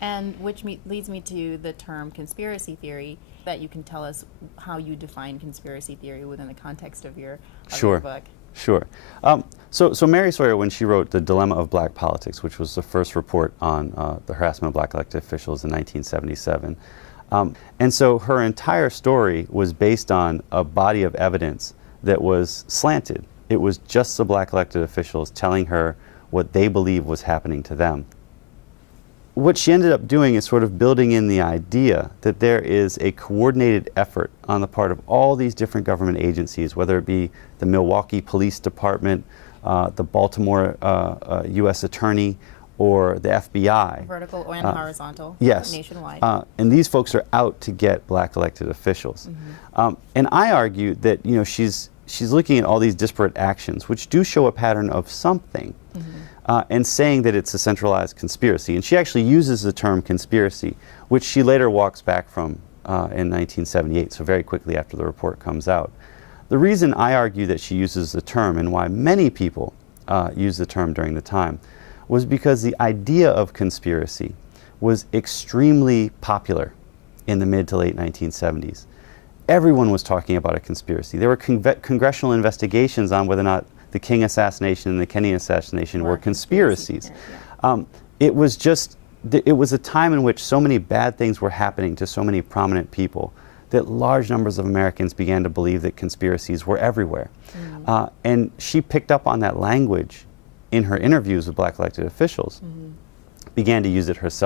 And which leads me to the term conspiracy theory, that you can tell us how you define conspiracy theory within the context of your book. Sure. So Mery Sawyer, when she wrote The Dilemma of Black Politics, which was the first report on the harassment of black elected officials in 1977, and so her entire story was based on a body of evidence that was slanted. It was just the black elected officials telling her what they believed was happening to them. What she ended up doing is sort of building in the idea that there is a coordinated effort on the part of all these different government agencies, whether it be the Milwaukee Police Department, the Baltimore U.S. Attorney, or the FBI. Vertical and horizontal. Yes. Nationwide. And these folks are out to get black elected officials. And I argue that, you know, she's looking at all these disparate actions, which do show a pattern of something. And saying that it's a centralized conspiracy. And she actually uses the term conspiracy, which she later walks back from in 1978, so very quickly after the report comes out. The reason I argue that she uses the term, and why many people use the term during the time, was because the idea of conspiracy was extremely popular in the mid to late 1970s. Everyone was talking about a conspiracy. There were congressional investigations on whether or not the King assassination and the Kennedy assassination were conspiracies. It was just, it was a time in which so many bad things were happening to so many prominent people that large numbers of Americans began to believe that conspiracies were everywhere. And she picked up on that language in her interviews with black elected officials, began to use it herself.